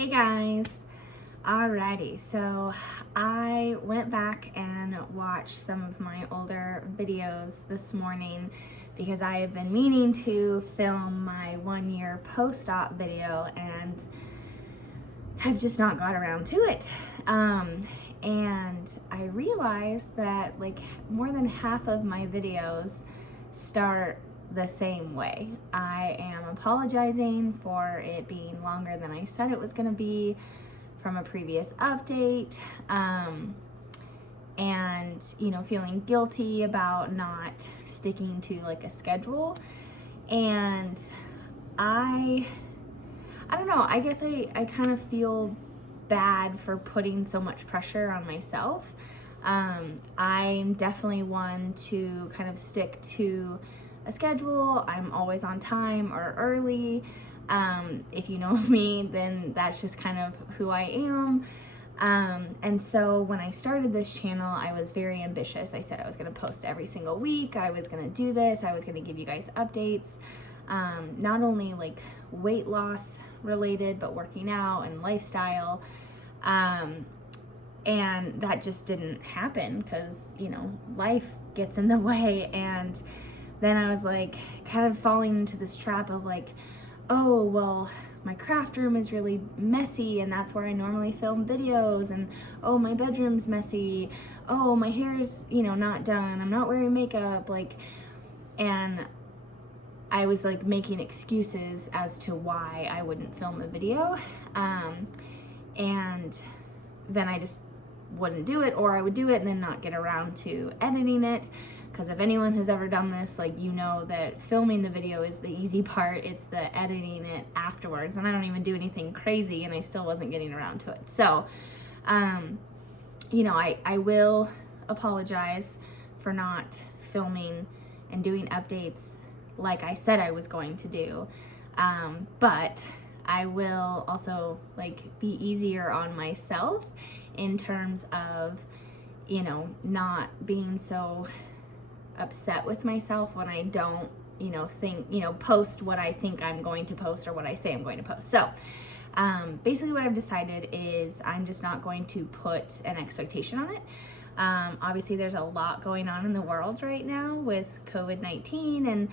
Hey guys! Alrighty, so I went back and watched some of my older videos this morning because I have been meaning to film my 1-year post-op video and have just not got around to it. And I realized that more than half of my videos start the same way. I am apologizing for it being longer than I said it was going to be from a previous update, and feeling guilty about not sticking to a schedule. And I don't know, I guess I kind of feel bad for putting so much pressure on myself. I'm definitely one to kind of stick to a schedule. I'm always on time or early. If you know me, then that's just kind of who I am. And so when I started this channel, I was very ambitious. I said I was going to post every single week. I was going to do this. I was going to give you guys updates, not only weight loss related, but working out and lifestyle. And that just didn't happen because, life gets in the way. And then I was kind of falling into this trap of oh, well, my craft room is really messy and that's where I normally film videos, and oh, my bedroom's messy, oh, my hair's, not done, I'm not wearing makeup, and I was making excuses as to why I wouldn't film a video, and then I just wouldn't do it, or I would do it and then not get around to editing it. Because if anyone has ever done this, you know that filming the video is the easy part. It's the editing it afterwards. And I don't even do anything crazy and I still wasn't getting around to it. So, I will apologize for not filming and doing updates like I said I was going to do. But I will also be easier on myself in terms of, not being so upset with myself when I don't, post what I think I'm going to post or what I say I'm going to post. So basically what I've decided is I'm just not going to put an expectation on it. Obviously there's a lot going on in the world right now with COVID-19, and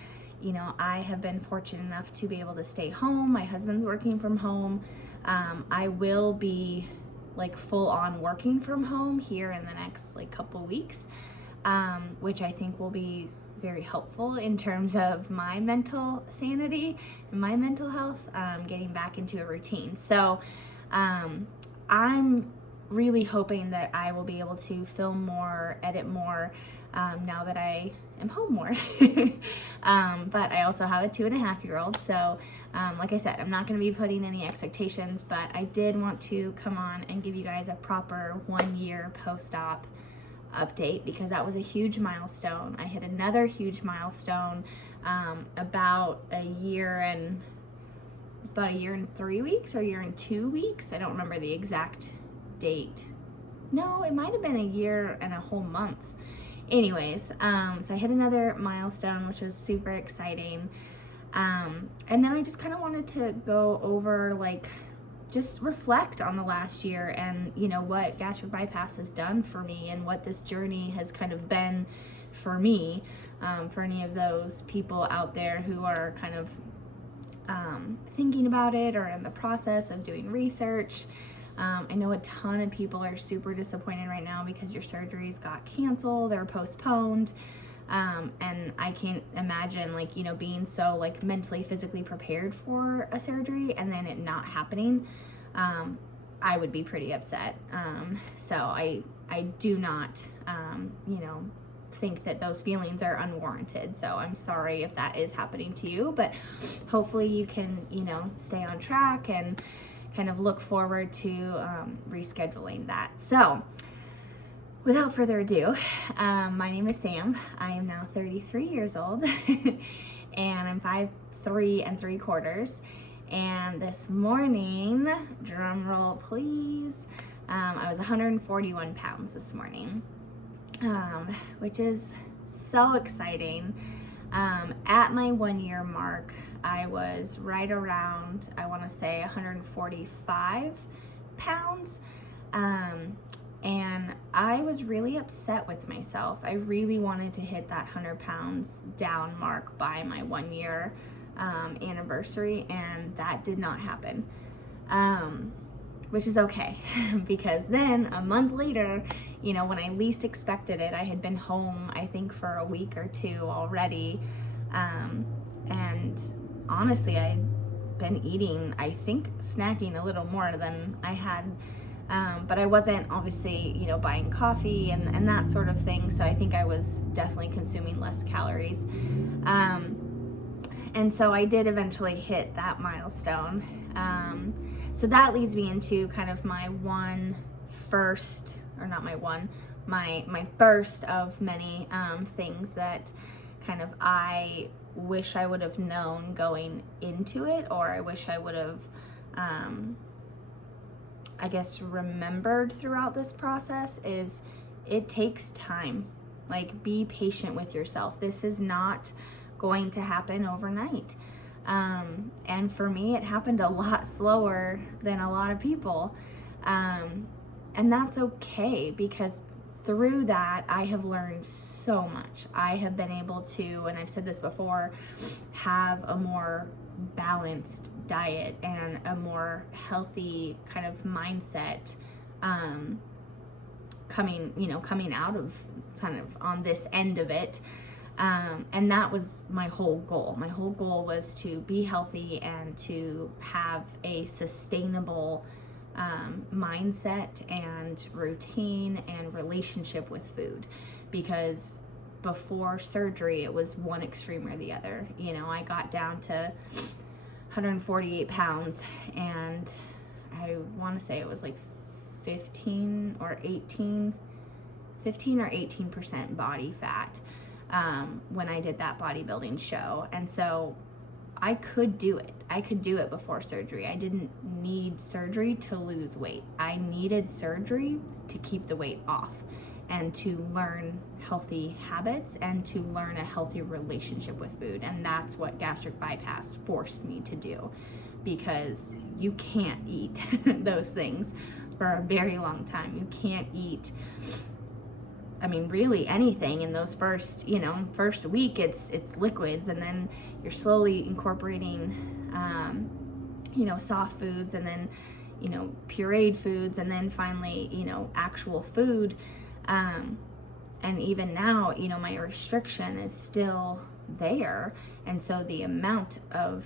I have been fortunate enough to be able to stay home. My husband's working from home. I will be full on working from home here in the next couple weeks. Which I think will be very helpful in terms of my mental sanity and my mental health, getting back into a routine. So I'm really hoping that I will be able to film more, edit more, now that I am home more. But I also have a 2.5-year-old. So like I said, I'm not going to be putting any expectations, but I did want to come on and give you guys a proper 1-year post-op update because that was a huge milestone. I hit another huge milestone about a year and 3 weeks or a year and 2 weeks. I don't remember the exact date. No, it might have been a year and a whole month. Anyways, so I hit another milestone, which was super exciting. And then I just kind of wanted to go over just reflect on the last year and what Gastric Bypass has done for me and what this journey has kind of been for me, for any of those people out there who are kind of thinking about it or in the process of doing research. I know a ton of people are super disappointed right now because your surgeries got canceled or postponed. And I can't imagine being so mentally, physically prepared for a surgery and then it not happening. I would be pretty upset. So I do not, think that those feelings are unwarranted. So I'm sorry if that is happening to you, but hopefully you can, stay on track and kind of look forward to, rescheduling that. So without further ado, my name is Sam. I am now 33 years old and I'm 5'3" 3/4. And this morning, drum roll please, I was 141 pounds this morning, which is so exciting. At my 1 year mark, I was right around, I want to say 145 pounds. And I was really upset with myself. I really wanted to hit that 100 pounds down mark by my 1 year anniversary, and that did not happen. Which is okay, because then a month later, you know, when I least expected it, I had been home, I think, for a week or two already. And honestly, I'd been eating, I think, snacking a little more than I had. But I wasn't obviously, you know, buying coffee and that sort of thing. So I think I was definitely consuming less calories. And so I did eventually hit that milestone. So that leads me into kind of my first of many things that kind of I wish I would have known going into it, or I wish I would have, I guess, remembered throughout this process, is it takes time. Like, be patient with yourself. This is not going to happen overnight. And for me, it happened a lot slower than a lot of people. And that's okay, because through that, I have learned so much. I have been able to, and I've said this before, have a more balanced diet and a more healthy kind of mindset, coming out of kind of on this end of it. And that was my whole goal. My whole goal was to be healthy and to have a sustainable mindset and routine and relationship with food, because before surgery it was one extreme or the other. You know, I got down to 148 pounds, and I want to say it was like 15 or 18% body fat when I did that bodybuilding show. And so I could do it. I could do it before surgery. I didn't need surgery to lose weight. I needed surgery to keep the weight off and to learn healthy habits and to learn a healthy relationship with food. And that's what gastric bypass forced me to do, because you can't eat those things for a very long time. You can't eat, I mean, really anything in those first week. It's liquids, and then you're slowly incorporating, soft foods, and then, pureed foods, and then finally, actual food. And even now, my restriction is still there. And so the amount of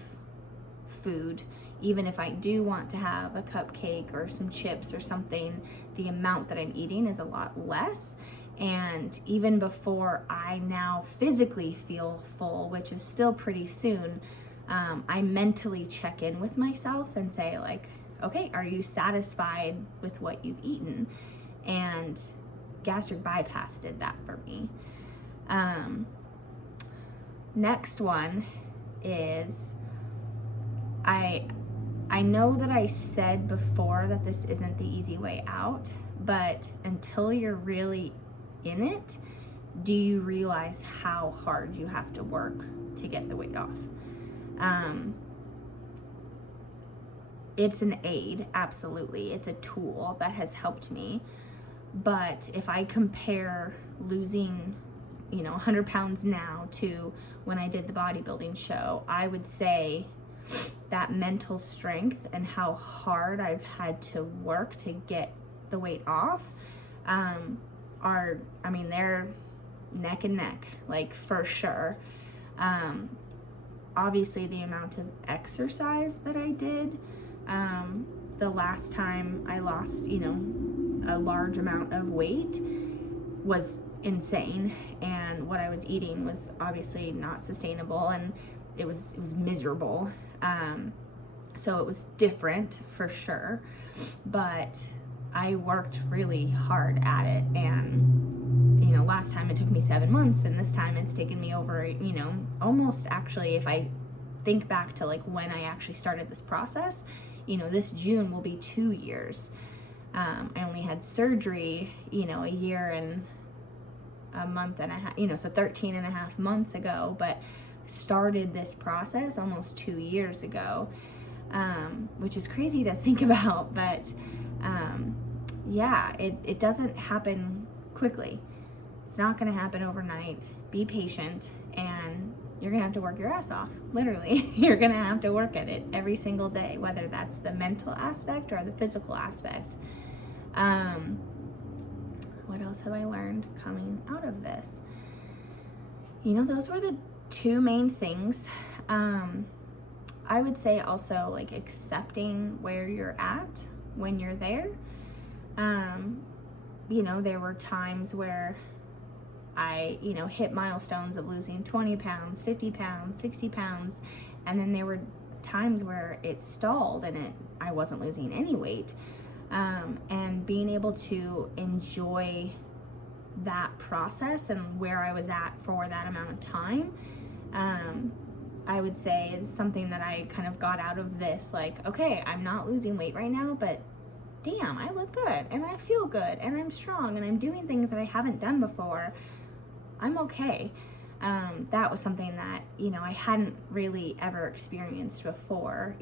food, even if I do want to have a cupcake or some chips or something, the amount that I'm eating is a lot less. And even before I now physically feel full, which is still pretty soon, I mentally check in with myself and say, like, okay, are you satisfied with what you've eaten? And gastric bypass did that for me. Next one is, I know that I said before that this isn't the easy way out, but until you're really in it, do you realize how hard you have to work to get the weight off? It's an aid, absolutely. It's a tool that has helped me. But if I compare losing, 100 pounds now to when I did the bodybuilding show, I would say that mental strength and how hard I've had to work to get the weight off, they're neck and neck, like, for sure. Obviously the amount of exercise that I did, the last time I lost, a large amount of weight, was insane. And what I was eating was obviously not sustainable, and it was miserable. So it was different for sure, but I worked really hard at it. And last time it took me 7 months, and this time it's taken me over, almost, actually, if I think back to like when I actually started this process, this June will be 2 years. I only had surgery, a year and a month and a half, so 13 and a half months ago, but started this process almost 2 years ago, which is crazy to think about, but yeah, it doesn't happen quickly. It's not going to happen overnight. Be patient, and you're going to have to work your ass off. Literally, you're going to have to work at it every single day, whether that's the mental aspect or the physical aspect. What else have I learned coming out of this? Those were the two main things. I would say also like accepting where you're at when you're there. There were times where I, hit milestones of losing 20 pounds, 50 pounds, 60 pounds. And then there were times where it stalled and I wasn't losing any weight. And being able to enjoy that process and where I was at for that amount of time, I would say is something that I kind of got out of this. Like, okay, I'm not losing weight right now, but damn, I look good and I feel good and I'm strong and I'm doing things that I haven't done before. I'm okay. That was something that, I hadn't really ever experienced before,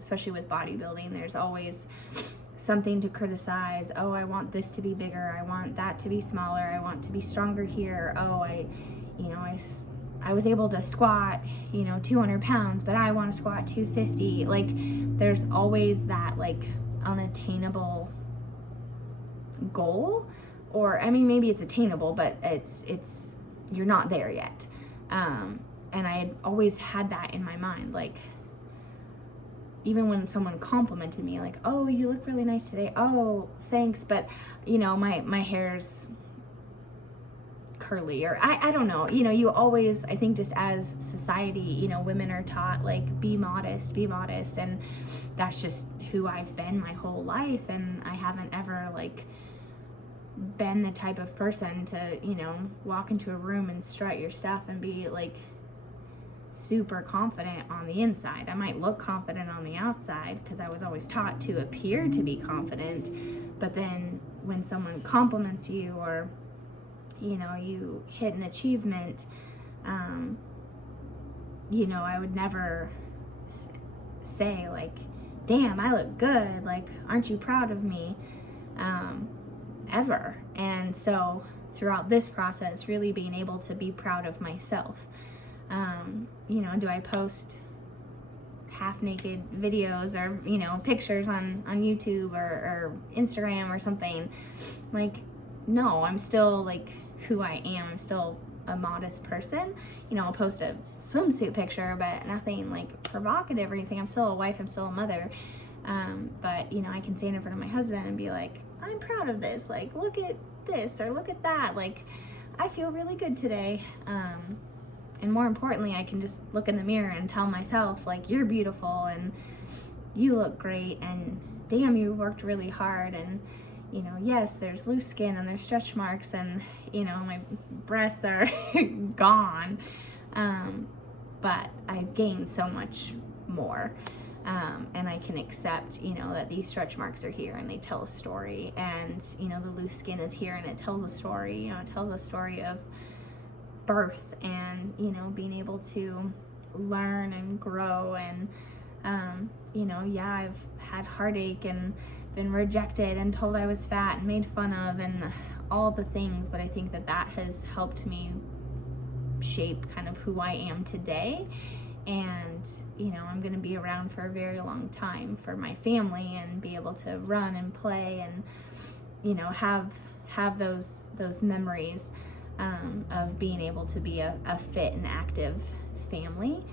especially with bodybuilding. There's always something to criticize. Oh, I want this to be bigger. I want that to be smaller. I want to be stronger here. Oh, I was able to squat, 200 pounds, but I want to squat 250. Like, there's always that, like, unattainable goal. Or, maybe it's attainable, but it's you're not there yet. And I had always had that in my mind. Like, even when someone complimented me, like, oh, you look really nice today. Oh, thanks. But, my hair's curly, or I don't know, you always, I think just as society, women are taught, like, be modest. And that's just who I've been my whole life. And I haven't ever, like, been the type of person to, walk into a room and strut your stuff and be, like, super confident on the inside. I might look confident on the outside because I was always taught to appear to be confident, but then when someone compliments you or you hit an achievement, I would never say, like, damn, I look good, like, aren't you proud of me, ever. And so throughout this process, really being able to be proud of myself. Do I post half naked videos or, pictures on YouTube or Instagram or something? Like, no, I'm still, like, who I am. I'm still a modest person. I'll post a swimsuit picture, but nothing, like, provocative or anything. I'm still a wife, I'm still a mother. But, I can stand in front of my husband and be like, I'm proud of this. Like, look at this or look at that. Like, I feel really good today. And more importantly, I can just look in the mirror and tell myself, like, you're beautiful and you look great and damn, you worked really hard. And, yes, there's loose skin and there's stretch marks and, my breasts are gone. But I've gained so much more. And I can accept, that these stretch marks are here and they tell a story. And, the loose skin is here and it tells a story. It tells a story of birth and, being able to learn and grow. And, I've had heartache and been rejected and told I was fat and made fun of and all the things. But I think that has helped me shape kind of who I am today. And, I'm going to be around for a very long time for my family and be able to run and play and, have those memories of being able to be a fit and active family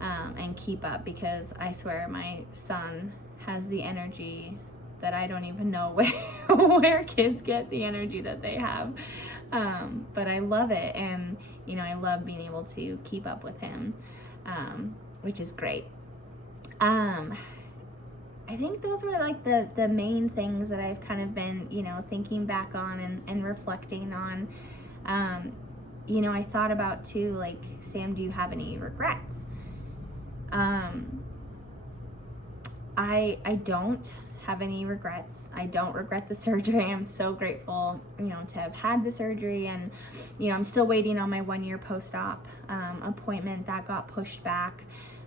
and keep up, because I swear my son has the energy that I don't even know where kids get the energy that they have. But I love it. And, I love being able to keep up with him. Which is great. I think those were, like, the main things that I've kind of been, thinking back on and reflecting on. I thought about too, like, Sam, do you have any regrets? I don't have any regrets. I don't regret the surgery. I'm so grateful, to have had the surgery, and, I'm still waiting on my 1-year post-op appointment that got pushed back.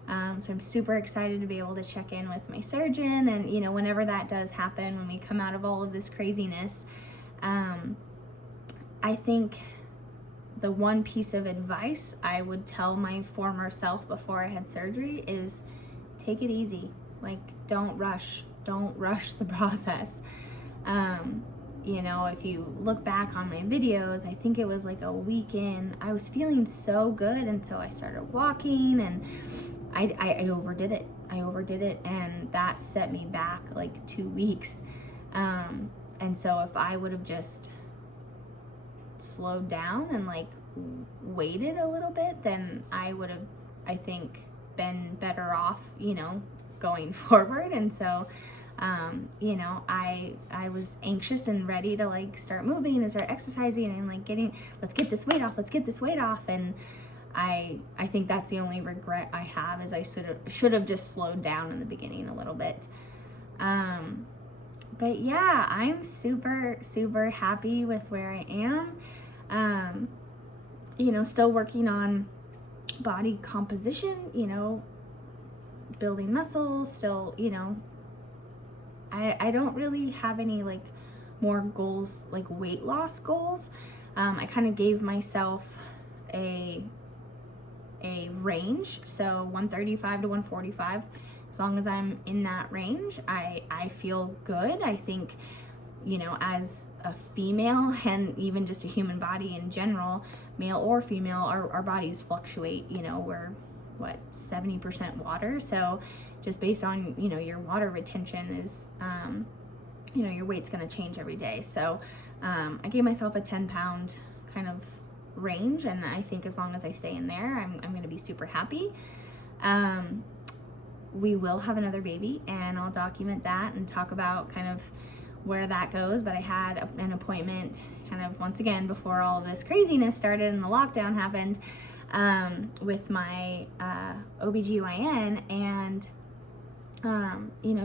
So I'm super excited to be able to check in with my surgeon, and, whenever that does happen, when we come out of all of this craziness, I think the one piece of advice I would tell my former self before I had surgery is take it easy. Like, don't rush the process. If you look back on my videos, I think it was like a week in, I was feeling so good, and so I started walking, and I overdid it. And that set me back like 2 weeks. And so if I would have just slowed down and like waited a little bit, then I would have, I think, been better off, going forward. And so, I was anxious and ready to like start moving and start exercising and like let's get this weight off. And I think that's the only regret I have, is I should have just slowed down in the beginning a little bit. But yeah, I'm super, super happy with where I am. Still working on body composition, building muscles, still, I don't really have any like more goals, like weight loss goals. I kind of gave myself a range, so 135 to 145. As long as I'm in that range, I feel good. I think, as a female, and even just a human body in general, male or female, our bodies fluctuate. We're 70% water, so just based on your water retention is your weight's going to change every day. So I gave myself a 10-pound kind of range, and I think as long as I stay in there, I'm going to be super happy. We will have another baby, and I'll document that and talk about kind of where that goes. But I had an appointment kind of once again before all of this craziness started and the lockdown happened, with my OBGYN, and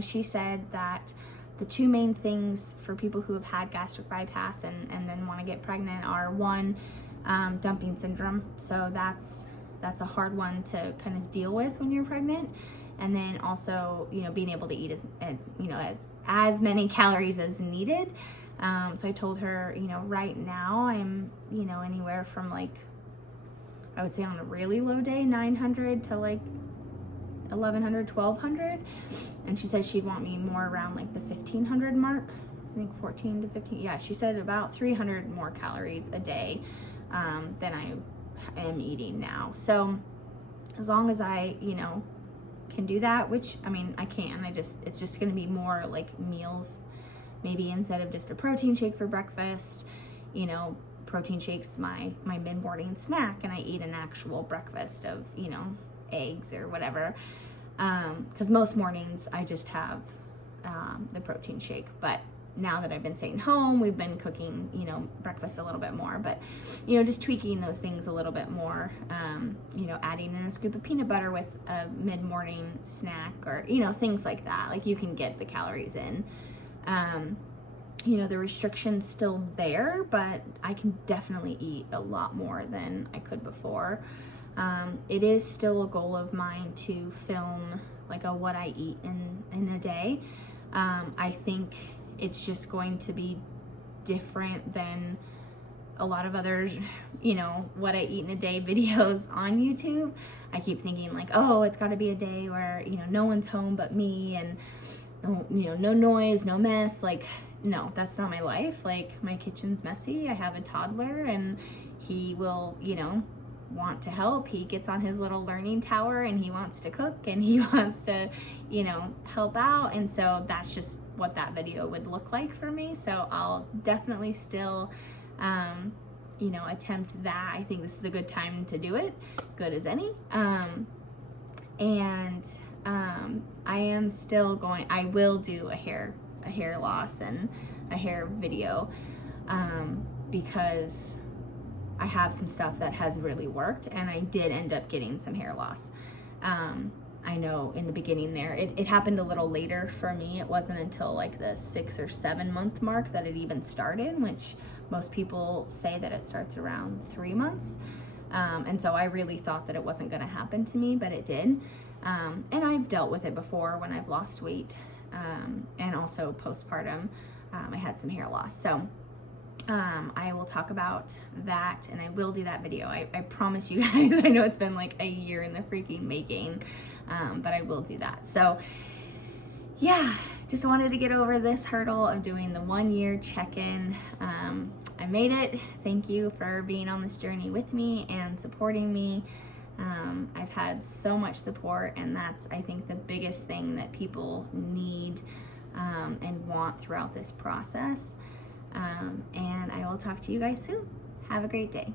she said that the two main things for people who have had gastric bypass and then want to get pregnant are, one, dumping syndrome. So that's a hard one to kind of deal with when you're pregnant. And then also, being able to eat as many calories as needed. So I told her, right now I'm, anywhere from like, I would say on a really low day, 900 to like 1100, 1200. And she said she'd want me more around like the 1500 mark. I think 14 to 15. Yeah, she said about 300 more calories a day than I am eating now. So as long as I, can do that, which I can, it's just going to be more like meals. Maybe instead of just a protein shake for breakfast, protein shakes my mid-morning snack, and I eat an actual breakfast of, eggs or whatever. Because most mornings I just have the protein shake. But now that I've been staying home, we've been cooking, breakfast a little bit more, but, just tweaking those things a little bit more, adding in a scoop of peanut butter with a mid-morning snack, or, things like that. Like, you can get the calories in. The restriction's still there, but I can definitely eat a lot more than I could before. It is still a goal of mine to film like a what I eat in a day. I think it's just going to be different than a lot of others, what I eat in a day videos on YouTube. I keep thinking like, oh, it's got to be a day where, no one's home but me, and, no noise, no mess. Like, no, that's not my life. Like, my kitchen's messy. I have a toddler, and he will, want to help. He gets on his little learning tower, and he wants to cook, and he wants to, help out. And so that's just what that video would look like for me. So I'll definitely still, attempt that. I think this is a good time to do it. Good as any. I am still I will do a hair loss and a hair video, because I have some stuff that has really worked, and I did end up getting some hair loss. I know in the beginning there, it happened a little later for me. It wasn't until like the 6 or 7 month mark that it even started, which most people say that it starts around 3 months. And so I really thought that it wasn't going to happen to me, but it did. And I've dealt with it before when I've lost weight, and also postpartum, I had some hair loss. So I will talk about that, and I will do that video. I promise you guys. I know it's been like a year in the freaking making, but I will do that. So yeah, just wanted to get over this hurdle of doing the 1 year check-in. I made it. Thank you for being on this journey with me and supporting me. I've had so much support, and that's, I think, the biggest thing that people need and want throughout this process. And I will talk to you guys soon. Have a great day.